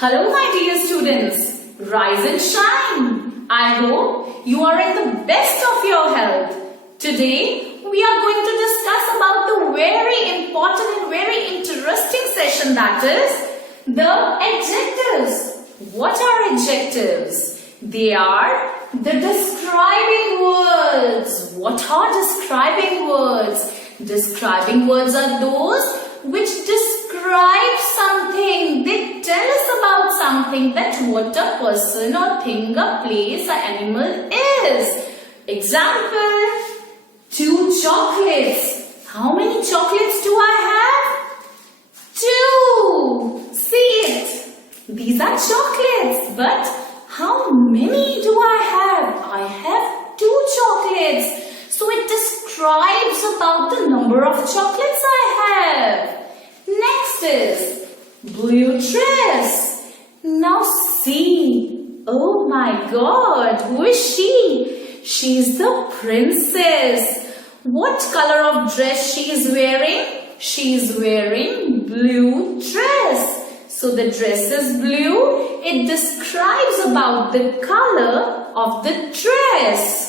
Hello my dear students, rise and shine. I hope you are in the best of your health. Today we are going to discuss about the very important and very interesting session, that is the adjectives. What are adjectives? They are the describing words. What are describing words? Describing words are those which describe something. They tell us about something, that what a person or thing, a place, an animal is. Example, 2 chocolates. How many chocolates do I have? 2. See it. These are chocolates, but how many do I have? I have 2 chocolates. So it describes about the number of chocolates I have. Next is blue dress. Now see. Oh my God, who is she? She's the princess. What color of dress she is wearing? She is wearing blue dress. So the dress is blue. It describes about the color of the dress.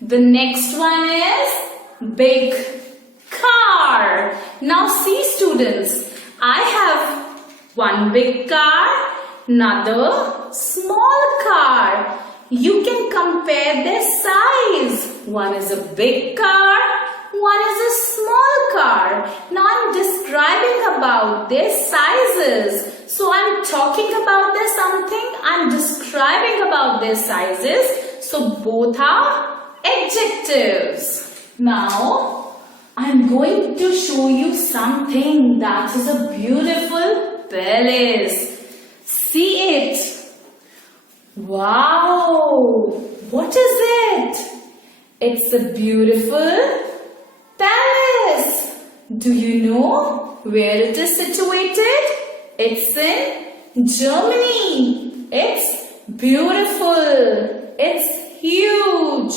The next one is big car. Now see students, I have one big car, another small car. You can compare their size. One is a big car, one is a small car. Now I'm describing about their sizes. So I'm talking about their something, I'm describing about their sizes. So both are adjectives. Now I'm going to show you something that is a beautiful palace. See it. Wow! What is it? It's a beautiful palace. Do you know where it is situated? It's in Germany. It's beautiful. It's huge.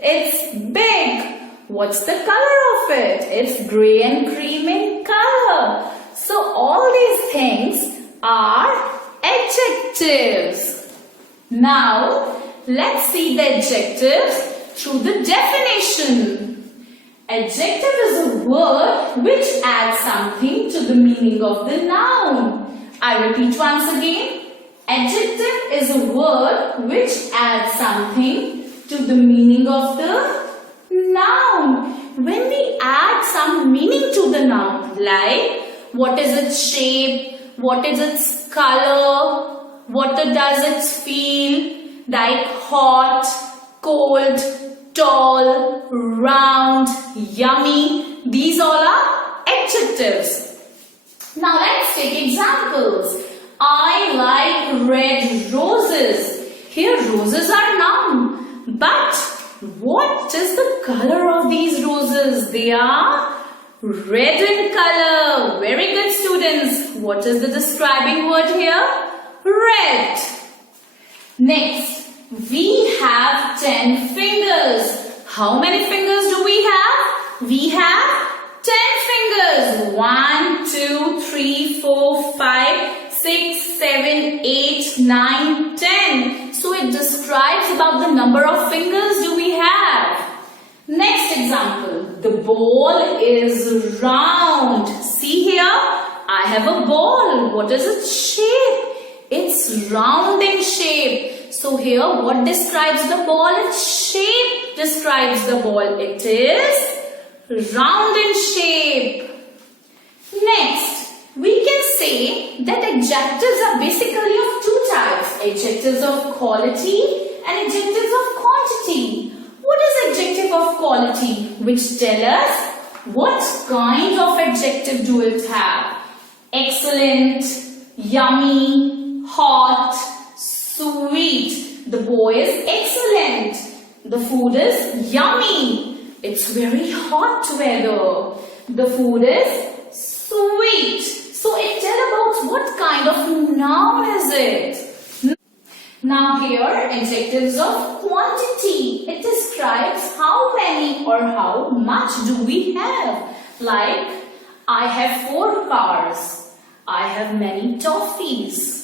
It's big. What's the color of it? It's gray and cream in color. So all these things are adjectives. Now let's see the adjectives through the definition. Adjective is a word which adds something to the meaning of the noun. I repeat once again. Adjective is a word which adds something to the meaning of the noun. When we add some meaning to the noun, like what is its shape, what is its color, what does it feel, like hot, cold, tall, round, yummy, these all are adjectives. Now let's take examples. I like red roses. Here roses are noun. But what is the color of these roses? They are red in color. Very good students. What is the describing word here? Red. Next, we have 10 fingers. How many fingers do we have? We have 10 fingers. 1, 2, 3, 4, 5, 6, 7, 8, 9, 10. So it describes about the number of fingers do we have. Next example, the ball is round. See here, I have a ball. What is its shape? It's round in shape. So here, what describes the ball? Its shape describes the ball. It is round in shape. Next, we can say that adjectives are basically of 2 types. Adjectives of quality and adjectives of quantity. What is adjective of quality? Which tell us what kind of adjective do it have. Excellent, yummy, hot, sweet. The boy is excellent. The food is yummy. It's very hot weather. The food is sweet. So it tells about what kind of noun is it. Now here, adjectives of quantity. It describes how many or how much do we have. Like, I have 4 cars. I have many toffees.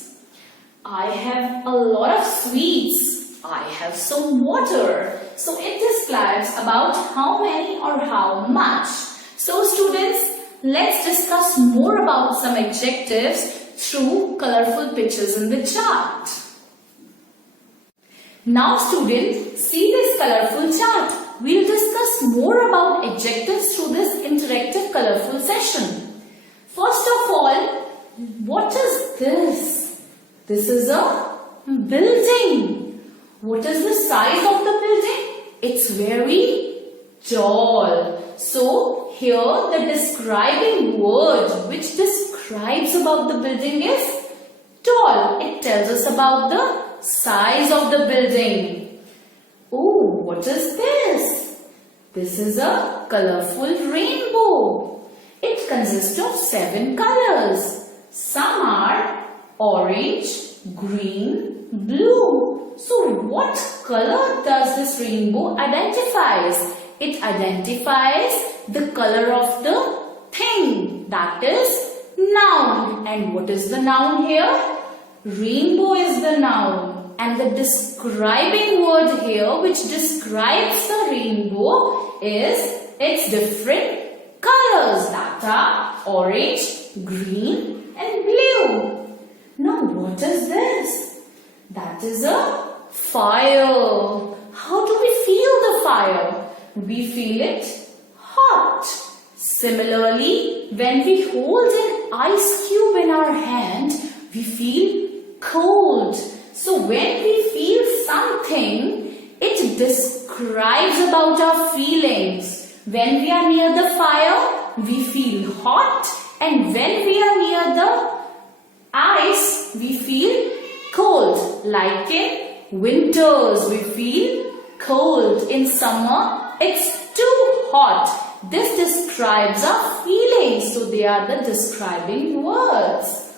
I have a lot of sweets. I have some water. So it describes about how many or how much. So students, let's discuss more about some adjectives through colorful pictures in the chart. Now students, see this colorful chart. We'll discuss more about adjectives through this interactive colorful session. First of all, what is this? This is a building. What is the size of the building? It's very tall. So here the describing word which describes about the building is tall. It tells us about the size of the building. Oh, what is this? This is a colorful rainbow. It consists of 7 colors. Some are orange, green, blue. So what color does this rainbow identifies? It identifies the color of the thing, that is noun. And what is the noun here? Rainbow is the noun. And the describing word here which describes the rainbow is its different colors, that are orange, green and blue. Now what is this? That is a fire. How do we feel the fire? We feel it hot. Similarly, when we hold an ice cube in our hand, we feel cold. So when we feel something, it describes about our feelings. When we are near the fire, we feel hot, and when we are near the ice, we feel cold. Like in winters, we feel cold. In summer, it's too hot. This describes our feelings. So they are the describing words.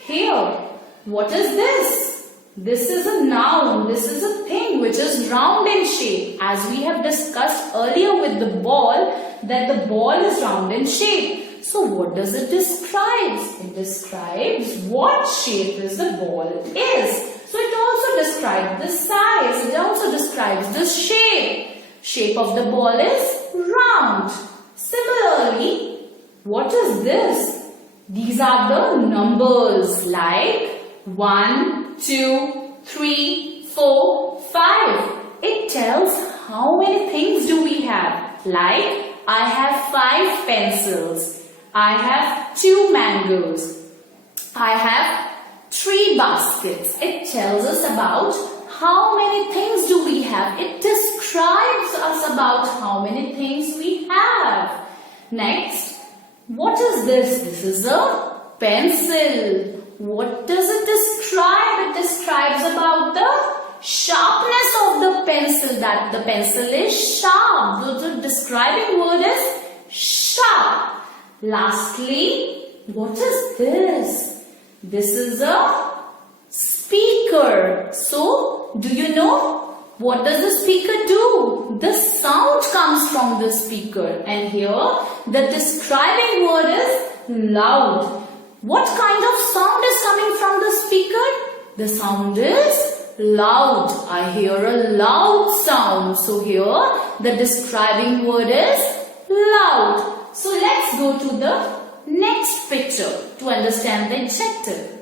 Here, what is this? This is a noun. This is a thing which is round in shape. As we have discussed earlier with the ball, that the ball is round in shape. So what does it describe? It describes what shape is the ball is. So it also describes the size. It also describes the shape. Shape of the ball is round. Similarly, what is this? These are the numbers like 1, 2, 3, 4, 5. It tells how many things do we have. Like, I have 5 pencils. I have 2 mangoes. I have 3 baskets. It tells us about how many things do we have. It describes us about how many things we have. Next, what is this? This is a pencil. What does it describe? It describes about the sharpness of the pencil, that the pencil is sharp. The describing word is sharp. Lastly, what is this? This is a speaker. So, do you know what does the speaker do? The sound comes from the speaker. And here, the describing word is loud. What kind of sound is coming from the speaker? The sound is loud. I hear a loud sound. So here the describing word is loud. So let's go to the next picture to understand the adjective.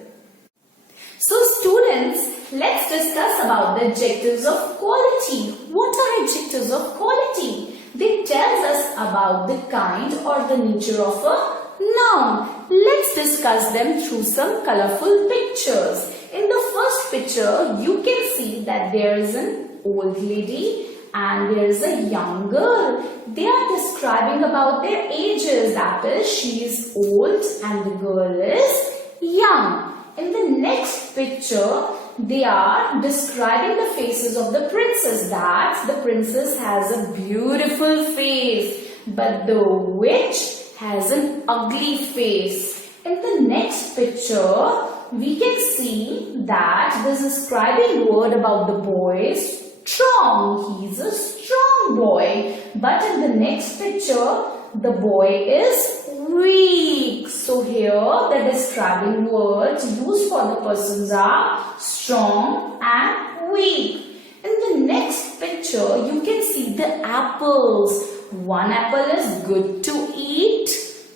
So students, let's discuss about the adjectives of quality. What are adjectives of quality? They tell us about the kind or the nature of a noun. Let's discuss them through some colorful pictures. In the first picture, you can see that there is an old lady and there is a young girl. They are describing about their ages. That is, she is old and the girl is young. In the next picture, they are describing the faces of the princess. That the princess has a beautiful face, but the witch has an ugly face. In the next picture, we can see that the describing word about the boy is strong. He is a strong boy. But in the next picture, the boy is weak. So here the describing words used for the persons are strong and weak. In the next picture, you can see the apples. One apple is good to eat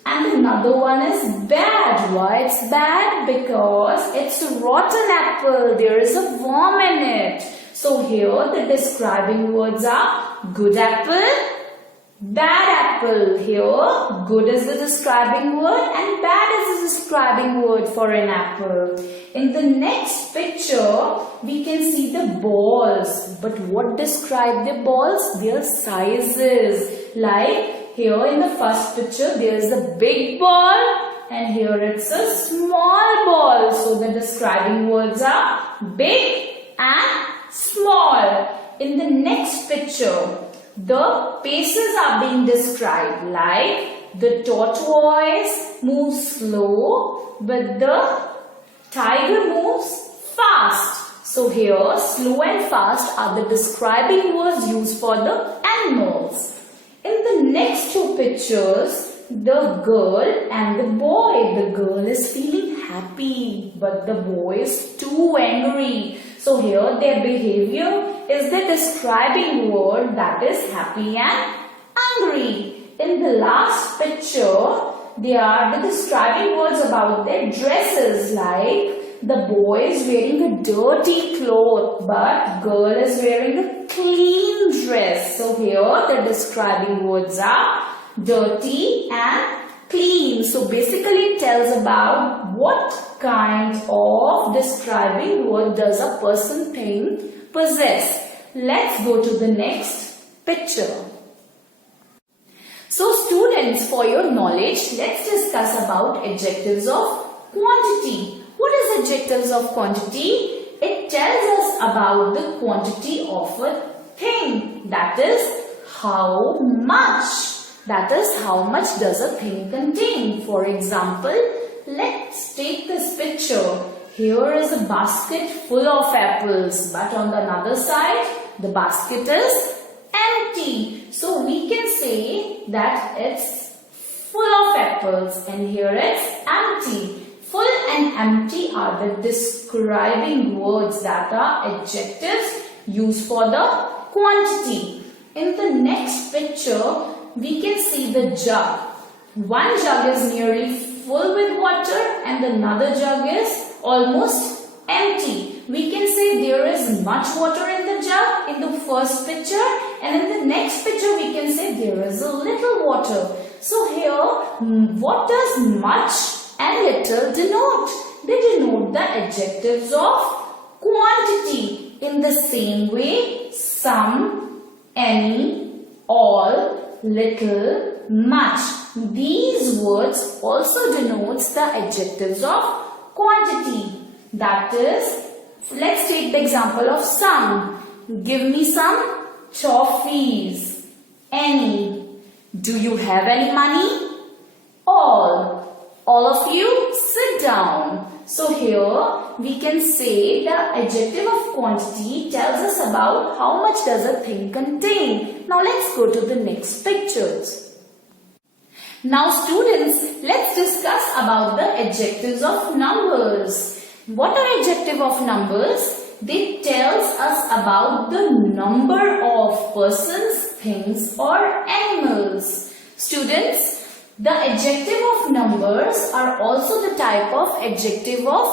and another one is bad. Why it's bad? Because it's a rotten apple. There is a worm in it. So here the describing words are good apple, bad apple. Here good is the describing word and bad is the describing word for an apple. In the next picture, we can see the balls. But what describe the balls? Their sizes. Like here in the first picture, there is a big ball and here it's a small ball. So the describing words are big and small. In the next picture, the paces are being described. Like the tortoise moves slow, but the tiger moves fast. So here slow and fast are the describing words used for the animals. In the next two pictures, the girl and the boy. The girl is feeling happy, but the boy is too angry. So here their behavior is the describing word, that is happy and angry. In the last picture, they are the describing words about their dresses. Like the boy is wearing a dirty cloth, but girl is wearing a clean dress. So here the describing words are dirty and clean. So basically it tells about what kind of describing word does a person think possess. Let's go to the next picture. So students, for your knowledge, let's discuss about adjectives of quantity. What is adjectives of quantity? It tells us about the quantity of a thing. That is how much. That is how much does a thing contain. For example, let's take this picture. Here is a basket full of apples, but on the other side, the basket is empty. So we can say that it's full of apples and here it's empty. Full and empty are the describing words, that are adjectives used for the quantity. In the next picture, we can see the jug. One jug is nearly full with water and another jug is almost empty. We can say there is much water in the jug in the first picture, and in the next picture we can say there is a little water. So here, what does much and little denote? They denote the adjectives of quantity. In the same way, some, any, all, little, much. These words also denotes the adjectives of quantity. That is, let's take the example of some. Give me some toffees. Any. Do you have any money? All. All of you sit down. So here we can say the adjective of quantity tells us about how much does a thing contain. Now let's go to the next pictures. Now students, let's discuss about the adjectives of numbers. What are adjective of numbers? They tells us about the number of persons, things or animals. Students, the adjective of numbers are also the type of adjective of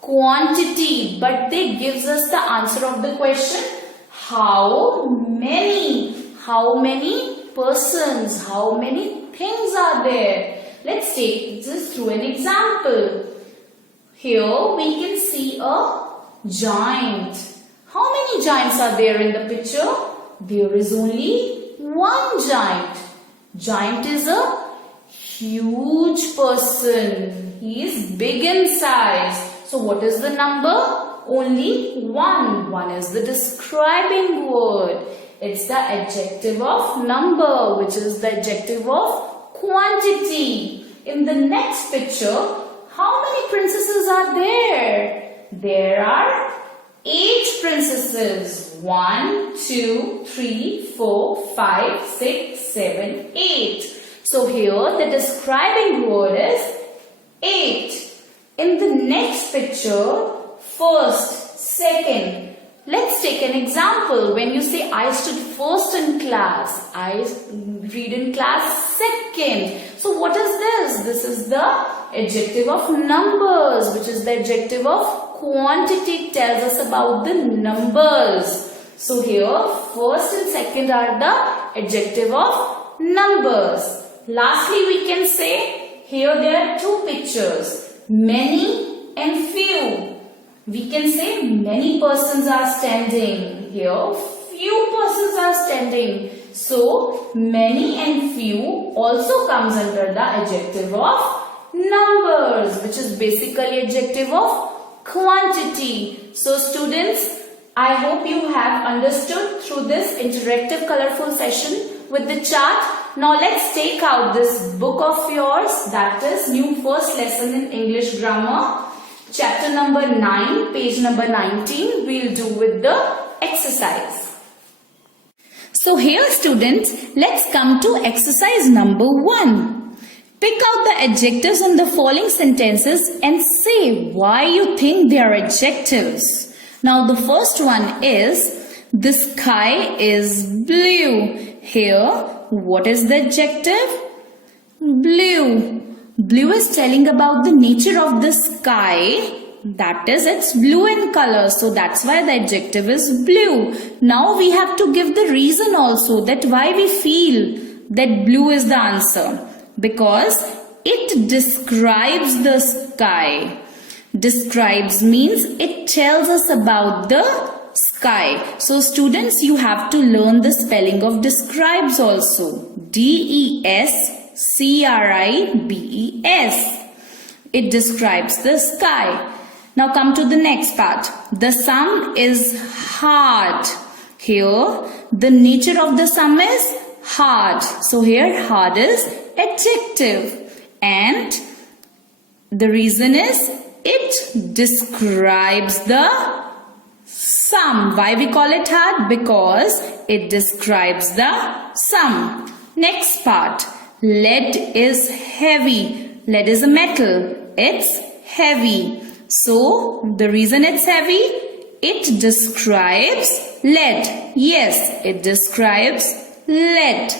quantity, but they gives us the answer of the question how many? How many persons? How many things are there? Let's take this through an example. Here we can see a giant. How many giants are there in the picture? There is only one giant. Giant is a huge person. He is big in size. So what is the number? Only one. One is the describing word. It's the adjective of number, which is the adjective of quantity. In the next picture, how many princesses are there? There are 8 princesses. 1, 2, 3, 4, 5, 6, 7, 8. So here the describing word is ate. In the next picture, first, second. Let's take an example. When you say I stood first in class, I read in class second. So what is this? This is the adjective of numbers, which is the adjective of quantity. It tells us about the numbers. So here first and second are the adjective of numbers. Lastly, we can say here there are two pictures, many and few. We can say many persons are standing. Here few persons are standing. So many and few also comes under the adjective of numbers, which is basically adjective of quantity. So students, I hope you have understood through this interactive colorful session with the chart. Now let's take out this book of yours, that is New First Lesson in English Grammar. Chapter number 9, page number 19, we'll do with the exercise. So here students, let's come to exercise number 1. Pick out the adjectives in the following sentences and say why you think they are adjectives. Now the first one is, the sky is blue. Here, what is the adjective? Blue. Blue is telling about the nature of the sky. That is, it's blue in color. So that's why the adjective is blue. Now we have to give the reason also that why we feel that blue is the answer. Because it describes the sky. Describes means it tells us about the sky. So students, you have to learn the spelling of describes also. D-E-S-C-R-I-B-E-S. It describes the sky. Now come to the next part. The sum is hard. Here, the nature of the sum is hard. So here, hard is adjective. And the reason is it describes the sum. Why we call it hard? Because it describes the sum. Next part. Lead is heavy. Lead is a metal. It's heavy. So the reason it's heavy, it describes lead. Yes, it describes lead.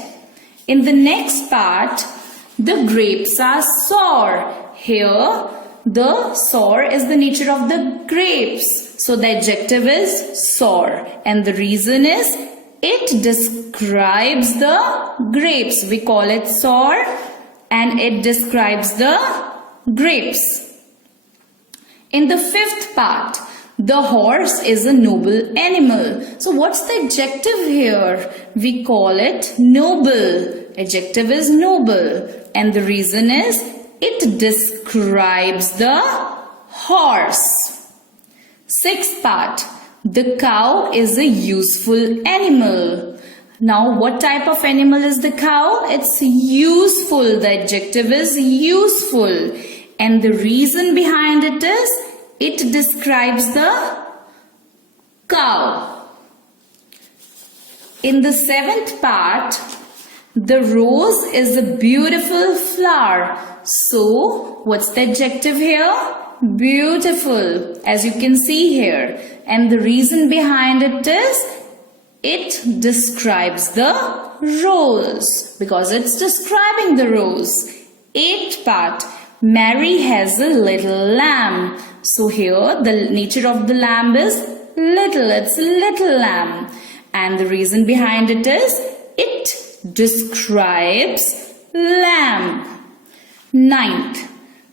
In the next part, the grapes are sour. Here, the sour is the nature of the grapes. So the adjective is sour. And the reason is it describes the grapes. We call it sour and it describes the grapes. In the fifth part, the horse is a noble animal. So what's the adjective here? We call it noble. Adjective is noble. And the reason is it describes the horse. Sixth part, the cow is a useful animal. Now what type of animal is the cow? It's useful. The adjective is useful. And the reason behind it is it describes the cow. In the seventh part, the rose is a beautiful flower. So, what's the adjective here? Beautiful, as you can see here. And the reason behind it is it describes the rose because it's describing the rose. Eighth part, Mary has a little lamb. So here the nature of the lamb is little. It's little lamb. And the reason behind it is it describes lamb. Ninth,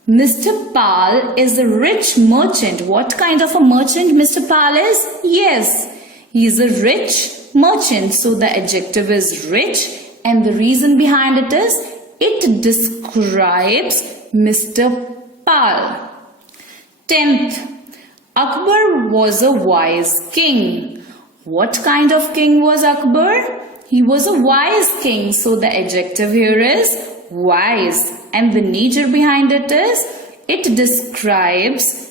Mr. Pal is a rich merchant. What kind of a merchant Mr. Pal is? Yes, he is a rich merchant. So the adjective is rich. And the reason behind it is it describes Mr. Pal. 10th, Akbar was a wise king. What kind of king was Akbar? He was a wise king. So the adjective here is wise. And the nature behind it is it describes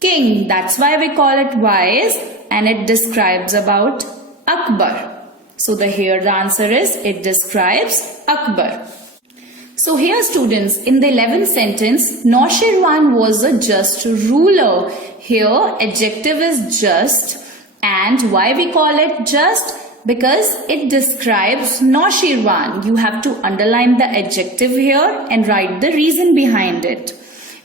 king. That's why we call it wise. And it describes about Akbar. So the answer is it describes Akbar. So here students, in the 11th sentence, Naushirwan was a just ruler. Here adjective is just, and why we call it just? Because it describes Naushirwan. You have to underline the adjective here and write the reason behind it.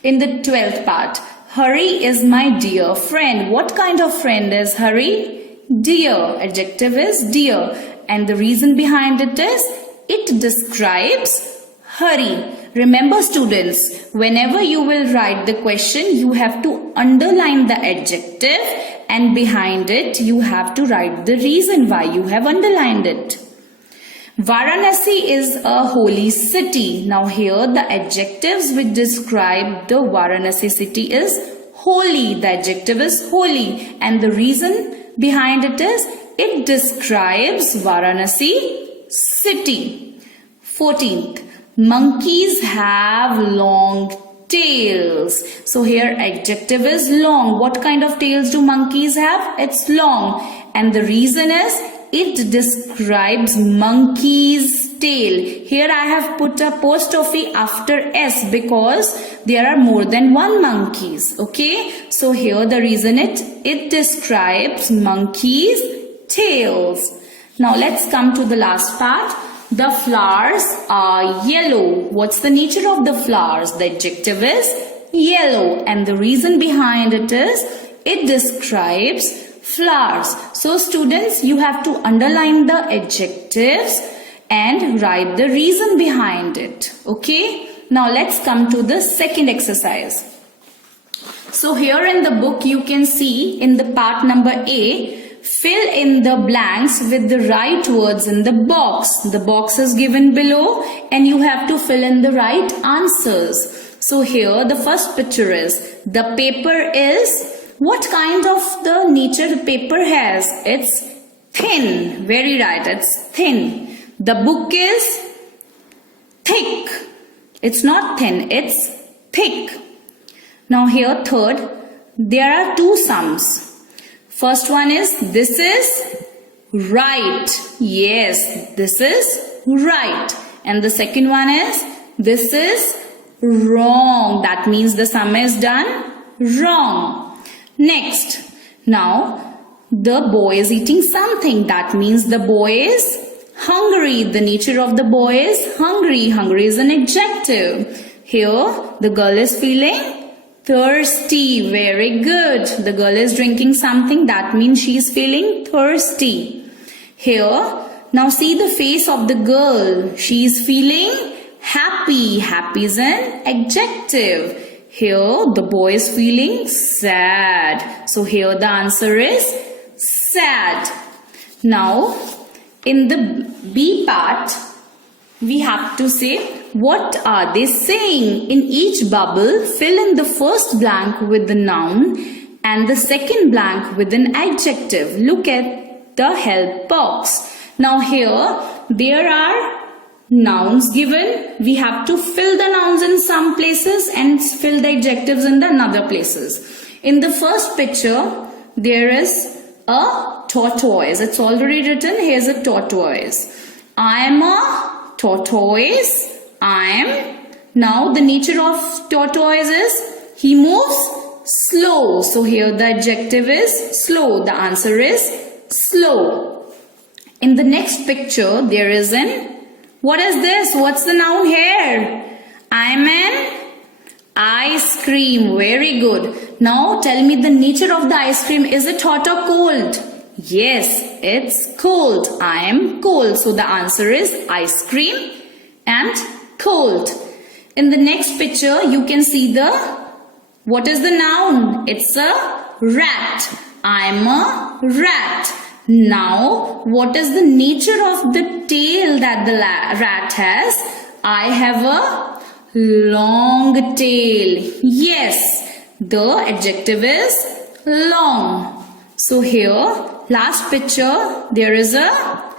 In the 12th part, Hari is my dear friend. What kind of friend is Hari? Dear. Adjective is dear, and the reason behind it is it describes Hari. Remember students, whenever you will write the question, you have to underline the adjective, and behind it you have to write the reason why you have underlined it. Varanasi is a holy city. Now here the adjectives which describe the Varanasi city is holy. The adjective is holy, and the reason behind it is it describes Varanasi city. 14th, monkeys have long tails. So here adjective is long. What kind of tails do monkeys have? It's long, and the reason is it describes monkey's tail. Here I have put a apostrophe after S because there are more than one monkeys. Okay, so here the reason it describes monkey's tails. Now let's come to the last part. The flowers are yellow. What's the nature of the flowers? The adjective is yellow, and the reason behind it is it describes flowers. So students, you have to underline the adjectives and write the reason behind it. Okay, now let's come to the second exercise. So here in the book you can see in the part number A, fill in the blanks with the right words in the box. The box is given below and you have to fill in the right answers. So here the first picture is, the paper is, what kind of the nature the paper has? It's thin. Very right, it's thin. The book is thick. It's not thin, it's thick. Now here third, there are two sums. First one is, this is right. Yes, this is right. And the second one is, this is wrong. That means the sum is done wrong. Next, now the boy is eating something. That means the boy is hungry. The nature of the boy is hungry. Hungry is an adjective. Here the girl is feeling thirsty. Very good. The girl is drinking something. That means she is feeling thirsty. Here, now see the face of the girl. She is feeling happy. Happy is an adjective. Here, the boy is feeling sad. So here the answer is sad. Now, in the B part, we have to say, what are they saying? In each bubble, fill in the first blank with the noun and the second blank with an adjective. Look at the help box. Now here, there are nouns given. We have to fill the nouns in some places and fill the adjectives in the another places. In the first picture, there is a tortoise. It's already written. Here's a tortoise. I am a tortoise. Now the nature of tortoise is he moves slow. So here the adjective is slow. The answer is slow. In the next picture, there is an, what is this? What's the noun here? I'm an ice cream. Very good. Now tell me the nature of the ice cream. Is it hot or cold? Yes, it's cold. I am cold. So the answer is ice cream and cold. In the next picture, you can see the, what is the noun? It's a rat. I am a rat. Now, what is the nature of the tail that the rat has? I have a long tail. Yes, the adjective is long. So here, last picture, there is a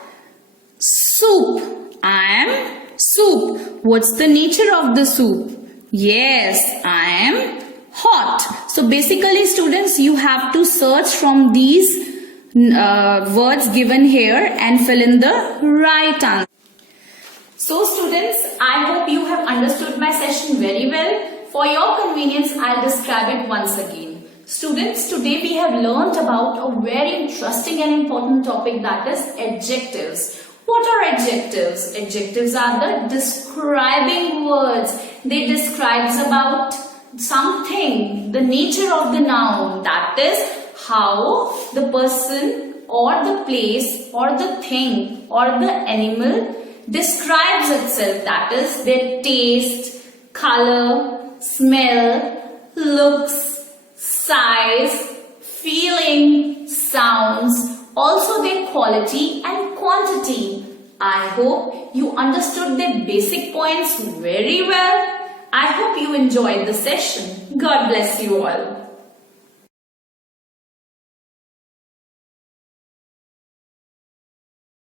soup. I am soup. What's the nature of the soup? Yes, I am hot. So basically students, you have to search from these words given here and fill in the right answer. So students, I hope you have understood my session very well. For your convenience, I'll describe it once again. Students, today we have learnt about a very interesting and important topic, that is adjectives. What are adjectives? Adjectives are the describing words. They describes about something, the nature of the noun, that is how the person or the place or the thing or the animal describes itself, that is their taste, color, smell, looks, size, feeling, sounds, also their quality and quantity. I hope you understood the basic points very well. I hope you enjoyed the session. God bless you all.